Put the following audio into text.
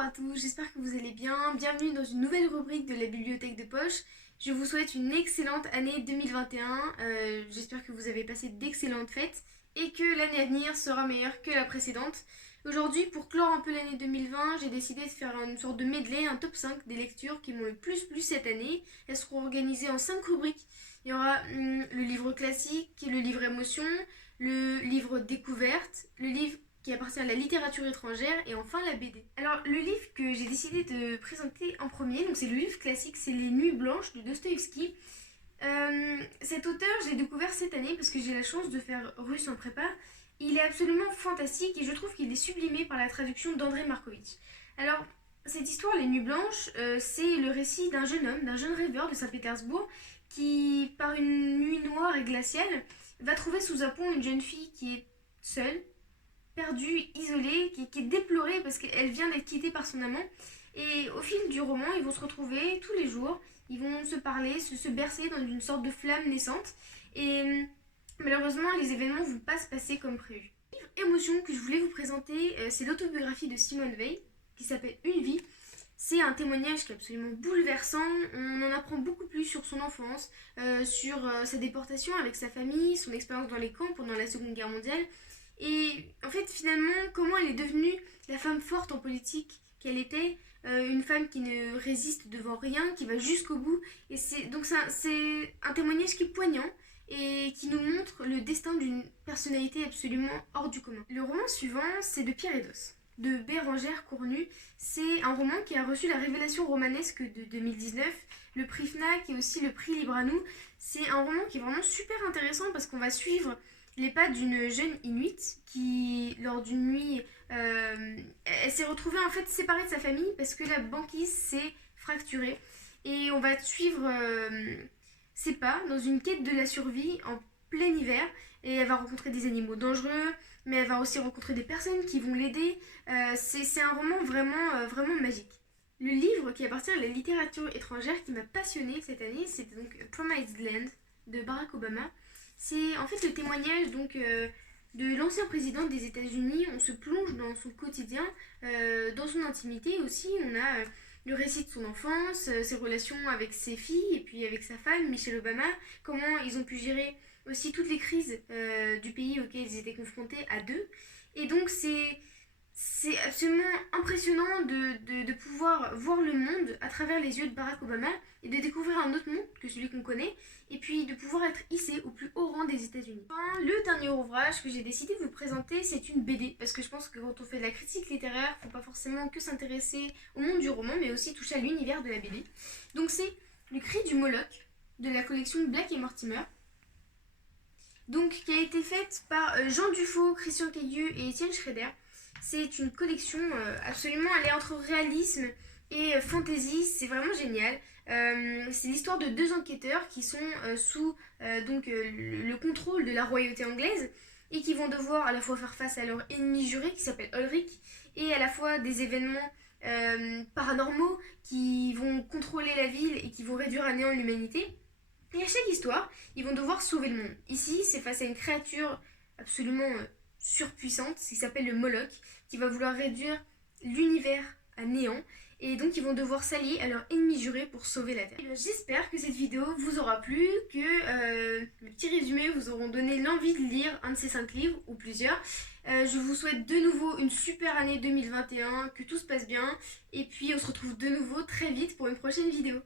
à tous, j'espère que vous allez bien. Bienvenue dans une nouvelle rubrique de la bibliothèque de poche. Je vous souhaite une excellente année 2021. J'espère que vous avez passé d'excellentes fêtes et que l'année à venir sera meilleure que la précédente. Aujourd'hui, pour clore un peu l'année 2020, j'ai décidé de faire une sorte de medley, un top 5 des lectures qui m'ont le plus plu cette année. Elles seront organisées en 5 rubriques. Il y aura le livre classique, le livre émotion, le livre découverte, le livre qui appartient à la littérature étrangère et enfin la BD. Alors le livre que j'ai décidé de présenter en premier, donc c'est le livre classique, c'est Les Nuits Blanches de Dostoïevski. Cet auteur, je l'ai découvert cette année parce que j'ai la chance de faire russe en prépa. Il est absolument fantastique et je trouve qu'il est sublimé par la traduction d'André Markovitch. Alors, cette histoire, Les Nuits Blanches, c'est le récit d'un jeune homme, d'un jeune rêveur de Saint-Pétersbourg qui, par une nuit noire et glaciale, va trouver sous un pont une jeune fille qui est seule, perdue, isolée, qui est déplorée parce qu'elle vient d'être quittée par son amant. Et au fil du roman, ils vont se retrouver tous les jours, ils vont se parler, se bercer dans une sorte de flamme naissante. Et malheureusement, les événements ne vont pas se passer comme prévu. Le livre émotion que je voulais vous présenter, c'est l'autobiographie de Simone Veil, qui s'appelle Une vie. C'est un témoignage qui est absolument bouleversant. On en apprend beaucoup plus sur son enfance, sur sa déportation avec sa famille, son expérience dans les camps pendant la Seconde Guerre mondiale. Et en fait, finalement, comment elle est devenue la femme forte en politique qu'elle était, une femme qui ne résiste devant rien, qui va jusqu'au bout. Et c'est un témoignage qui est poignant et qui nous montre le destin d'une personnalité absolument hors du commun. Le roman suivant, c'est de Pierre Edos, de Bérengère Cournu. C'est un roman qui a reçu la révélation romanesque de 2019, le prix FNAC et aussi le prix Libre à nous. C'est un roman qui est vraiment super intéressant parce qu'on va suivre les pas d'une jeune Inuit qui, lors d'une nuit, elle s'est retrouvée en fait séparée de sa famille parce que la banquise s'est fracturée. Et on va suivre ses pas dans une quête de la survie en plein hiver. Et elle va rencontrer des animaux dangereux, mais elle va aussi rencontrer des personnes qui vont l'aider. C'est un roman vraiment magique. Le livre qui appartient à la littérature étrangère qui m'a passionnée cette année, c'est donc Promised Land de Barack Obama. C'est en fait le témoignage de l'ancien président des États-Unis. On se plonge dans son quotidien, dans son intimité aussi. On a le récit de son enfance, ses relations avec ses filles et puis avec sa femme, Michelle Obama, comment ils ont pu gérer aussi toutes les crises du pays auxquelles ils étaient confrontés à deux. Et donc c'est absolument impressionnant de pouvoir voir le monde à travers les yeux de Barack Obama et de découvrir un autre monde que celui qu'on connaît et puis de pouvoir être hissé au plus haut rang des États-Unis. Enfin, le dernier ouvrage que j'ai décidé de vous présenter, c'est une BD parce que je pense que quand on fait de la critique littéraire, il ne faut pas forcément que s'intéresser au monde du roman mais aussi toucher à l'univers de la BD. Donc c'est Le Cri du Moloch de la collection Black et Mortimer. Donc qui a été faite par Jean Dufaux, Christian Cayeux et Étienne Schrader. C'est une collection absolument, elle est entre réalisme et fantasy, c'est vraiment génial. C'est l'histoire de deux enquêteurs qui sont sous le contrôle de la royauté anglaise et qui vont devoir à la fois faire face à leur ennemi juré qui s'appelle Ulrich et à la fois des événements paranormaux qui vont contrôler la ville et qui vont réduire à néant l'humanité. Et à chaque histoire, ils vont devoir sauver le monde. Ici, c'est face à une créature absolument surpuissante, qui s'appelle le Moloch, qui va vouloir réduire l'univers à néant. Et donc, ils vont devoir s'allier à leur ennemi juré pour sauver la Terre. J'espère que cette vidéo vous aura plu, que le petit résumé vous auront donné l'envie de lire un de ces 5 livres, ou plusieurs. Je vous souhaite de nouveau une super année 2021, que tout se passe bien. Et puis, on se retrouve de nouveau très vite pour une prochaine vidéo.